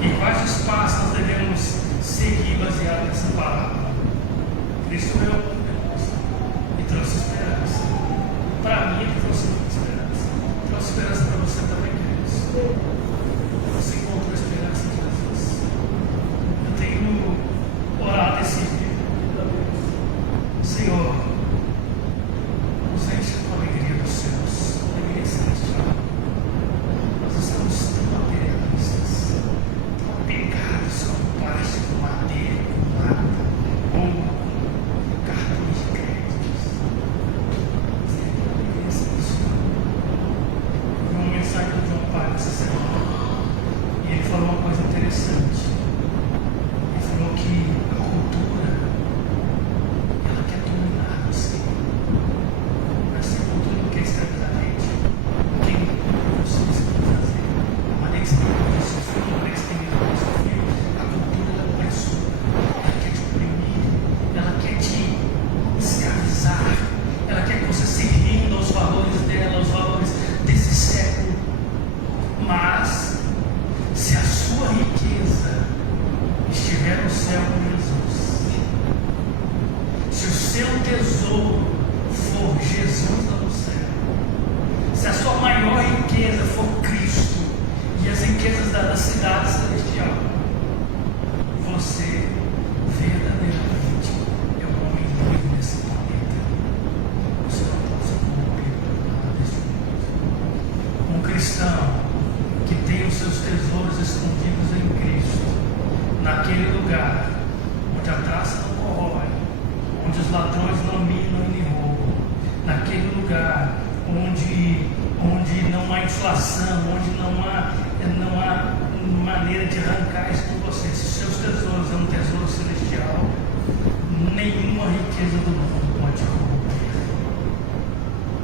E quais os passos nós devemos seguir baseado nessa palavra? Cristo veio ao mundo e trouxe esperança. Para mim, ele trouxe muita esperança. Trouxe esperança para você também, queridos. Você encontrou a esperança em Jesus. Eu tenho orado esse dia. Senhor, nos enche com a alegria dos céus, alegria celestial. Nós estamos tão materialistas, tão apegados com plástico, madeira, com nada, com cartões de créditos. Mas tem uma alegria celestial. Eu vi uma mensagem do João Pai essa semana, e ele falou uma coisa interessante. Ele falou que a cultura, ela quer dominar você, mas se a cultura não quer escravizar a gente, quem você precisa fazer? A maneira que você tem que sofrer, a maneira que você tem que sofrer, a cultura ela não é sua, ela quer te oprimir, ela quer te escravizar, ela quer que você se renda aos valores dela, aos valores desse século. Mas se a sua riqueza estiver no céu com Jesus, se o seu tesouro for Jesus lá no céu, se a sua maior riqueza for Cristo e as riquezas da cidade celestial, você verdadeiramente é um homem livre nesse planeta. Você não pode ser corrompido por nada deste mundo. Um cristão que tem os seus tesouros escondidos em Cristo, naquele lugar onde a traça não corrói, onde os ladrões não minam e nem roubam, naquele lugar onde não há inflação, onde não há maneira de arrancar isso de você. Se os seus tesouros é um tesouro celestial, nenhuma riqueza do mundo pode te corromper.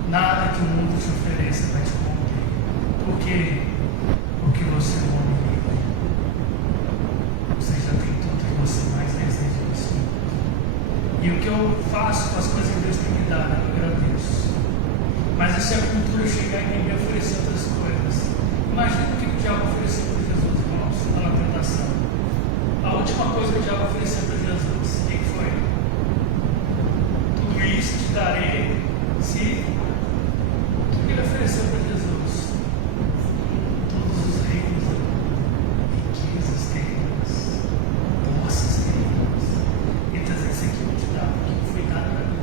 Nada que o mundo te ofereça vai te corromper. Por quê? Porque você é um homem livre. Você já tem tudo que você mais deseja nesse mundo. E o que eu faço com as coisas que Deus tem me dado, eu agradeço. Mas se a cultura chegar e me oferecer outras coisas, imagina o que o diabo ofereceu para Jesus, irmãos, lá na tentação. A última coisa que o diabo ofereceu para Jesus, o que foi? Tudo isso te darei se... O que ele ofereceu para Jesus? Todos os reinos, riquezas terrenas, posses terrenas. Ele está dizendo, isso aqui eu vou te dar, porque foi dado para mim.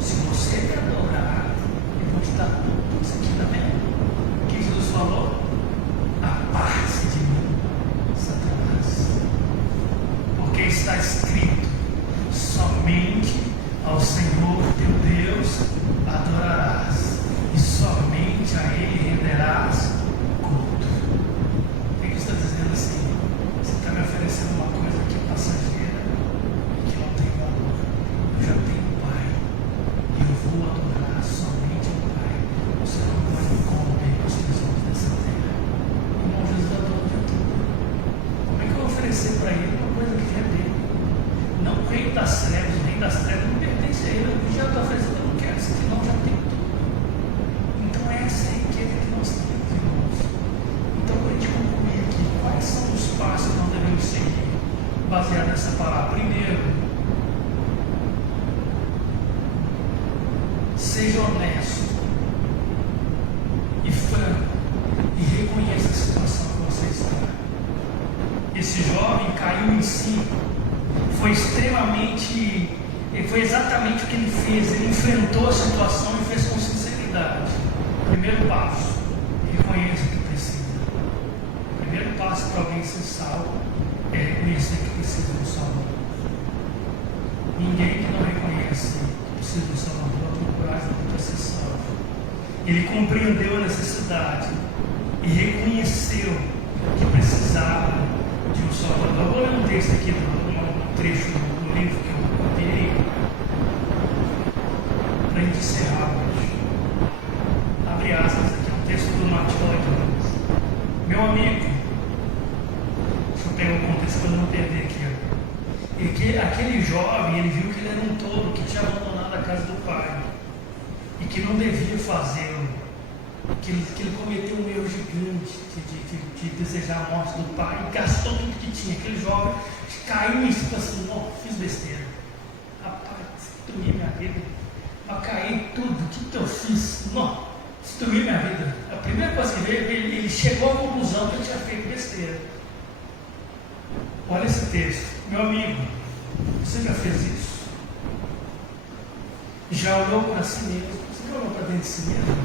Se você me adorar, eu vou te dar tudo isso aqui, está vendo? O que Jesus falou? Aparte de mim, Satanás. Porque está escrito, somente ao Senhor teu Deus adorarás, e somente a Ele renderás culto. O que está dizendo assim? Você está me oferecendo uma coisa que é passageira e que não tem valor. Eu já tenho um Pai, e eu vou adorar somente ao Pai. Você não pode me corromper com os tesouros dessa terra. Irmão, Jesus adora de tudo. Como é que eu vou oferecer para Ele uma coisa que é dele? Não o reino das trevas, o reino das trevas não pertence a Ele. O diabo está oferecendo, eu não quero isso aqui, não, já tem tudo. Então essa é a riqueza que nós temos, irmãos. Então, para a gente concluir aqui, quais são os passos que nós devemos seguir, baseado nessa palavra? Primeiro, seja honesto e franco e reconheça a situação que você está. Esse jovem caiu em si, foi exatamente o que ele fez. Ele enfrentou a situação e fez com sinceridade. Primeiro passo, reconheça que precisa. Primeiro passo para alguém ser salvo é reconhecer que precisa do Salvador. Ninguém que não reconhece que precisa do Salvador vai procurar ajuda para ser salvo. Ele compreendeu a necessidade e reconheceu que precisava de um Salvador. Eu vou ler um texto aqui, um trecho do livro que eu copiei para a gente encerrar hoje. Abre aspas aqui, um texto do Martin Lloyd. Meu amigo, deixa eu pegar o contexto para não perder aqui. E que aquele jovem, ele viu que ele era um tolo, que tinha abandonado a casa do pai e que não devia fazê-lo, que ele cometeu um erro gigante de desejar a morte do pai e gastou tudo que tinha. Aquele jovem caiu em si, assim, não, fiz besteira, rapaz, destruí minha vida, mas caí tudo, o que eu fiz? Não, destruí minha vida. A primeira coisa que veio, ele chegou à conclusão que ele tinha feito besteira. Olha esse texto. Meu amigo, você já fez isso? Já olhou para si mesmo? Você já olhou para dentro de si mesmo?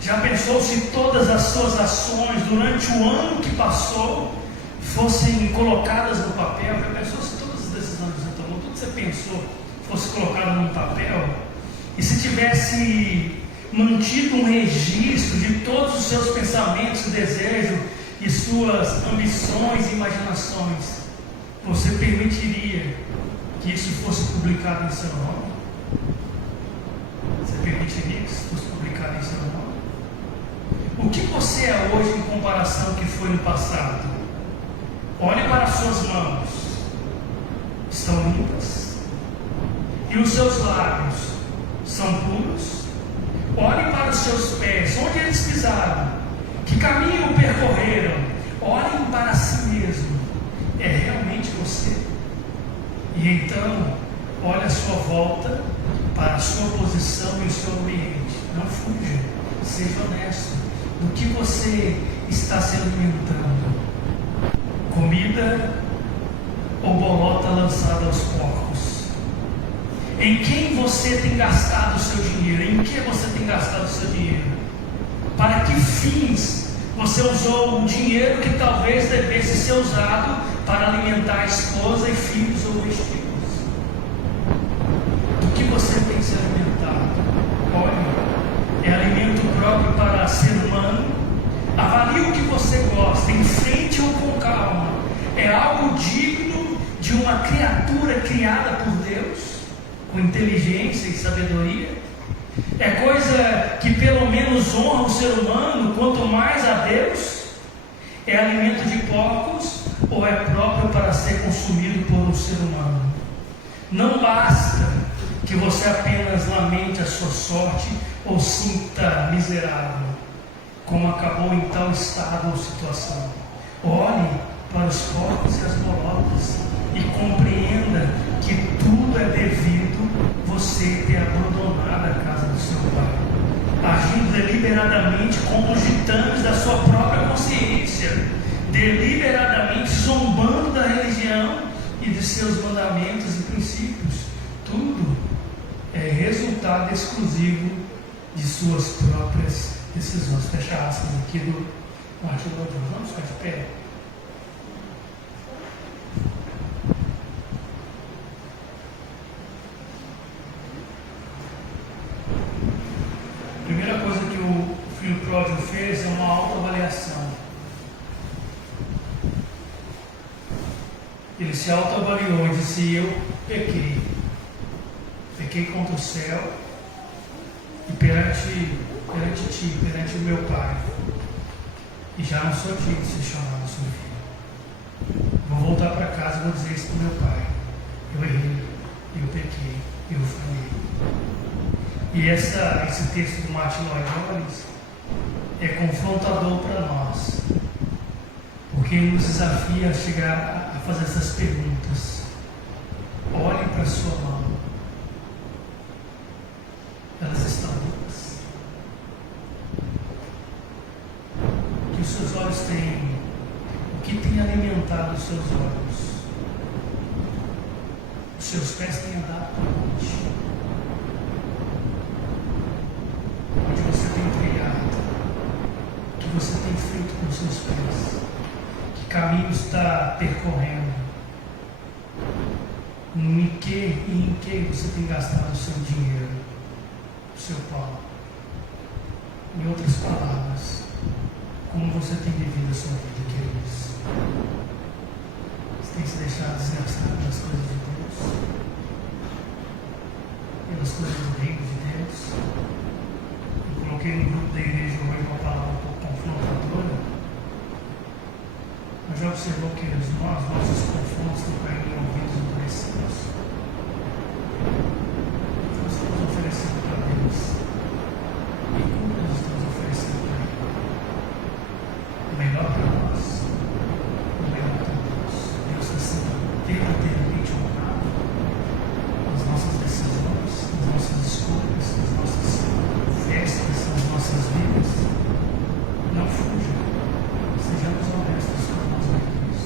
Já pensou se todas as suas ações durante o ano que passou fossem colocadas no papel? Já pensou se todas as decisões que você tomou, tudo que você pensou, fosse colocado no papel? E se tivesse mantido um registro de todos os seus pensamentos, desejos e suas ambições e imaginações, você permitiria que isso fosse publicado em seu nome? Você permitiria que isso fosse publicado em seu nome? O que você é hoje em comparação ao que foi no passado? Olhe para as suas mãos, estão limpas? E os seus lábios são puros? Olhe para os seus pés, onde eles pisaram? Que caminho percorreram? Olhem para si mesmo. É realmente você? E então, olhe à sua volta para a sua posição e o seu ambiente. Não fuja, seja honesto. Do que você está se alimentando? Comida ou bolota lançada aos porcos? Em quem você tem gastado o seu dinheiro? Em que você tem gastado o seu dinheiro? Para que fins você usou o dinheiro que talvez devesse ser usado para alimentar a esposa e filhos ou vesti-los? Do que você tem se alimentado? Olhe, é a de uma criatura criada por Deus, com inteligência e sabedoria? É coisa que pelo menos honra o ser humano, quanto mais a Deus? É alimento de porcos ou é próprio para ser consumido por um ser humano? Não basta que você apenas lamente a sua sorte ou sinta miserável, como acabou em tal estado ou situação. Olhe para os porcos e as bolotas e compreenda que tudo é devido você ter abandonado a casa do seu pai, agindo deliberadamente como os ditames da sua própria consciência, deliberadamente zombando da religião e de seus mandamentos e princípios. Tudo é resultado exclusivo de suas próprias decisões. Fecha aspas aqui do Martin Luther. Vamos ficar de pé? A primeira coisa que o filho pródigo fez é uma autoavaliação. Ele se autoavaliou e disse: eu pequei contra o céu e perante ti, perante o meu pai, e já não sou digno de ser chamado seu filho. Vou voltar para casa e vou dizer isso para o meu pai: eu errei, eu pequei, eu falhei. E esse texto do Martin Lloyd-Jones é confrontador para nós, porque ele nos desafia a chegar a fazer essas perguntas. Olhe para a sua mão. Elas estão limpas? O que os seus olhos têm? O que tem alimentado os seus olhos? Os seus pés têm andado para onde? Onde você tem trilhado? O que você tem feito com os seus pés? Que caminho está percorrendo? Em que você tem gastado o seu dinheiro, o seu pão? Em outras palavras, como você tem vivido a sua vida, queridos? Você tem se deixado desgastar pelas coisas de Deus? Pelas coisas do reino de Deus? Eu coloquei no grupo da igreja hoje uma palavra um pouco confrontadora. Mas já observou que nossos confrontos estão caindo em ouvidos endurecidos? Nós estamos oferecendo para Deus. E como nós estamos oferecendo para Ele? O melhor para nós, o melhor para Deus. Deus está sendo verdadeiramente honrado nas nossas decisões, nas nossas escolhas, nas nossas festas, nas nossas vidas. Não fuja. Sejamos honestos com nós mesmos.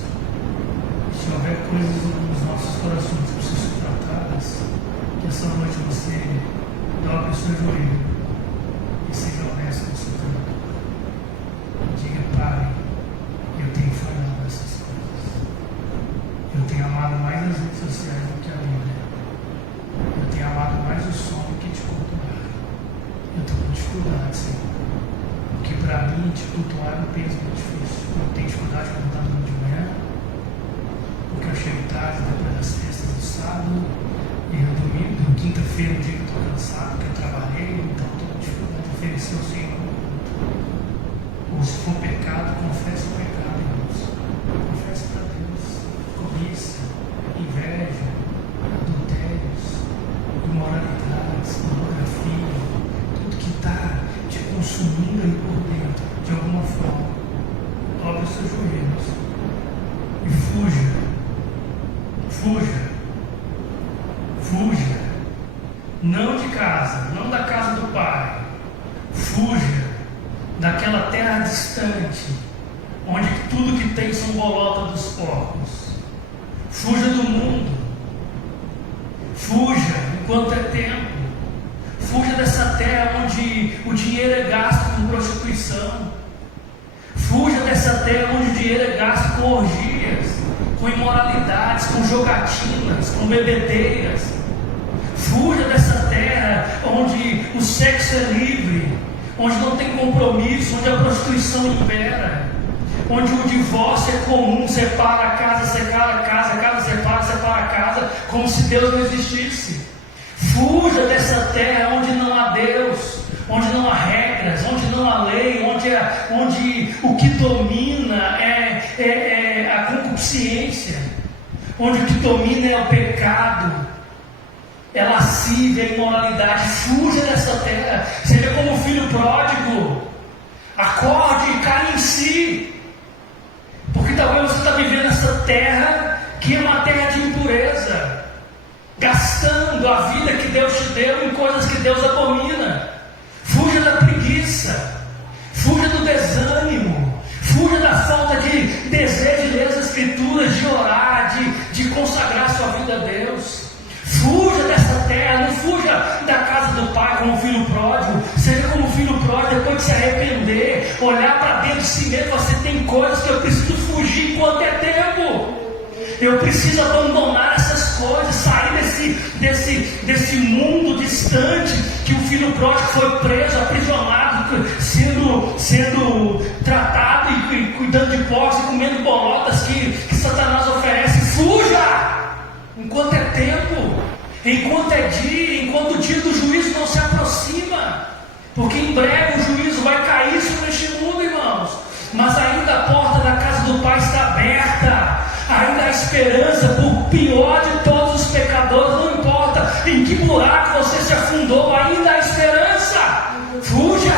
Se houver coisas nos nossos corações que precisam ser tratadas, que essa noite você dobre o seu joelho e seja honesto com o seu Criador. Diga: Pai, eu tenho falhado nessas coisas. Eu tenho amado mais as redes sociais do que a Bíblia. Eu tenho amado mais o som do que te cultuar. Eu estou com dificuldade, Senhor. Porque para mim te cultuar é um peso muito difícil. Eu tenho dificuldade de cantar no de manhã, porque eu chego tarde depois das festas do sábado, e no domingo, quinta-feira, um dia que eu estou cansado, porque eu trabalhei, então estou com dificuldade de oferecer ao Senhor. Ou se for pecado, confesse o pecado, irmãos. Confesse para Deus. Cobiça, inveja, adultérios, imoralidades, pornografia, tudo que está te consumindo aí por dentro, de alguma forma. Dobre os seus joelhos e fuja. Fuja. Fuja. Não de casa, não da casa do Pai. Fuja daquela terra distante, onde tudo que tem são bolotas dos porcos. Fuja do mundo. Fuja enquanto é tempo. Fuja dessa terra onde o dinheiro é gasto com prostituição. Fuja dessa terra onde o dinheiro é gasto com orgias, com imoralidades, com jogatinas, com bebedeiras. Fuja dessa terra onde o sexo é livre, onde não tem compromisso, onde a prostituição impera, onde o divórcio é comum, separa a casa, separa a casa, casa separa, separa a casa, como se Deus não existisse. Fuja dessa terra onde não há Deus, onde não há regras, onde não há lei, onde o que domina é a concupiscência, onde o que domina é o pecado, é lascívia, é imoralidade. Fuja dessa terra, seja como o filho pródigo, acorde e caia em si, porque talvez você está vivendo essa terra que é uma terra de impureza, gastando a vida que Deus te deu em coisas que Deus abomina. Fuja da preguiça, fuja do desânimo, fuja da falta de desejo de ler as Escrituras, de orar, de consagrar sua vida a Deus. Fuja dessa terra, não fuja da casa do Pai como filho pródigo. Seja como filho pródigo, depois de se arrepender, olhar para dentro de si mesmo. Você tem coisas que eu preciso fugir enquanto é tempo. Eu preciso abandonar essas coisas, sair desse mundo distante que o filho pródigo foi preso, aprisionado, sendo tratado e cuidando de porcos e comendo bolotas que Satanás oferece. Fuja! Enquanto é tempo, enquanto é dia, enquanto o dia do juízo não se aproxima, porque em breve o juízo vai cair sobre este mundo, irmãos. Mas ainda a porta da casa do Pai está aberta, ainda há esperança por pior de todos os pecadores. Não importa em que buraco você se afundou, ainda há esperança. Fuja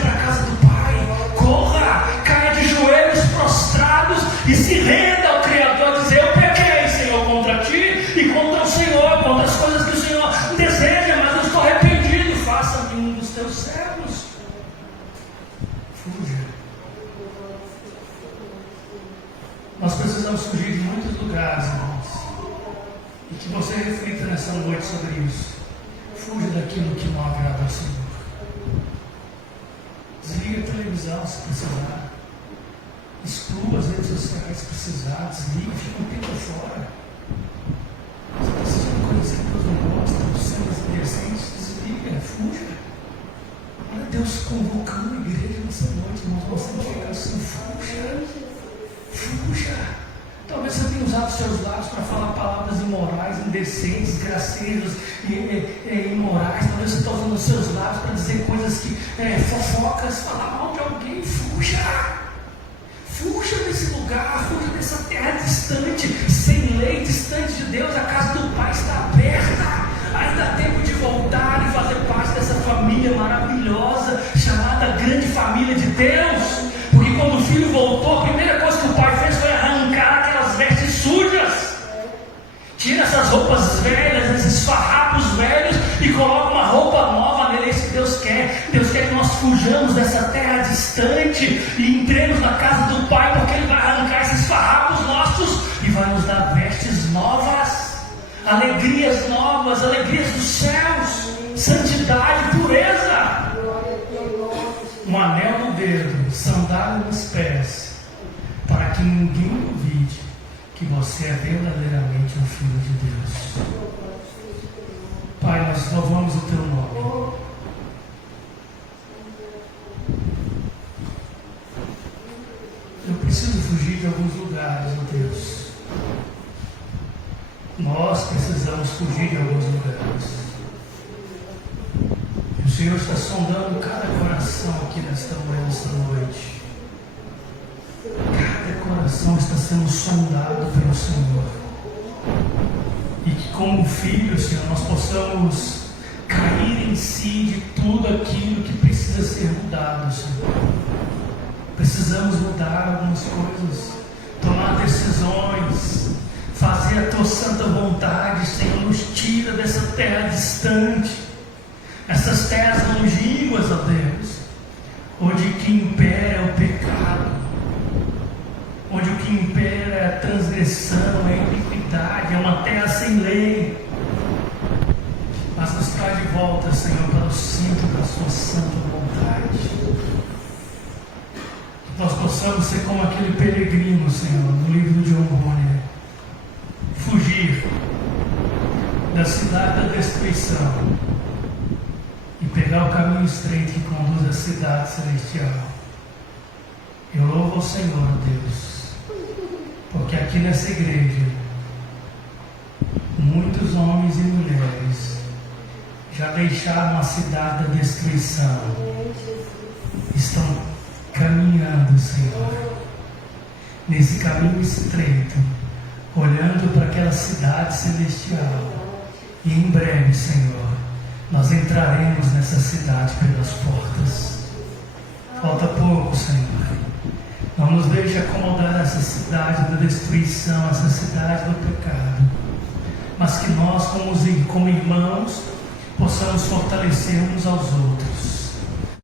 para a casa do Pai, corra, caia de joelhos prostrados e se renda ao Criador, dizer: eu pequei, Senhor, contra ti e contra o Senhor, contra as coisas que o Senhor deseja, mas eu estou arrependido. Faça-me um dos teus servos. Fuja. Nós precisamos fugir de muitos lugares, irmãos, e que você reflita nessa noite sobre isso. Fuja daquilo que não agrada ao Senhor. Desliga a televisão se precisar, exclua as redes sociais se precisar, desliga, fica um tempo fora. Você está assistindo coisas que Deus não gosta, cenas indecentes, desliga, fuja. Olha Deus convocando a igreja nessa noite, irmãos, você não fica assim, fuja. Talvez você tenha usado seus lábios para falar palavras imorais, indecentes, gracejos e imorais. Talvez você está usando os seus lábios para dizer coisas que fofocas, falar mal de alguém. Fuja desse lugar, fuja dessa terra distante, sem lei, distante de Deus. A casa do Pai está aberta, ainda há tempo de voltar e fazer parte dessa família maravilhosa, chamada grande família de Deus. Porque quando o filho voltou, a primeira coisa que o pai fez foi arrancar aquelas vestes sujas. Tira essas roupas velhas, esses farrapos velhos, e coloca uma roupa nova nele. É isso que Deus quer. Deus quer que nós fujamos dessa terra distante e entremos na casa do Pai, porque Ele vai arrancar esses farrapos nossos e vai nos dar vestes novas, alegrias novas, alegrias dos céus, santidade, pureza. Um anel no dedo, sandália nos pés, para que ninguém duvide que você é verdadeiramente um filho de Deus. Pai, nós louvamos o Teu nome. Eu preciso fugir de alguns lugares, ó Deus. Nós precisamos fugir de alguns lugares. O Senhor está sondando cada coração aqui nesta noite. Cada coração está sendo sondado pelo Senhor. E que como filhos, Senhor, nós possamos cair em si de tudo aquilo que precisa ser mudado, Senhor. Precisamos mudar algumas coisas, tomar decisões, fazer a Tua santa vontade, Senhor. Nos tira dessa terra distante, essas terras longínquas, ó Deus, onde o que impera é o pecado, onde o que impera é a transgressão, é a iniquidade, é uma terra sem lei. Mas nos traz de volta, Senhor, para o centro da Sua santa vontade. Que nós possamos ser como aquele peregrino, Senhor, no livro de John Bunyan, fugir da cidade da destruição e pegar o caminho estreito que conduz à cidade celestial. Eu louvo ao Senhor, Deus, porque aqui nessa igreja, muitos homens e mulheres já deixaram a cidade da destruição, estão caminhando, Senhor, nesse caminho estreito, olhando para aquela cidade celestial. E em breve, Senhor, nós entraremos nessa cidade pelas portas. Falta pouco, Senhor. Não nos deixe acomodar essa cidade da destruição, essa cidade do pecado. Mas que nós, como irmãos, possamos fortalecer uns aos outros.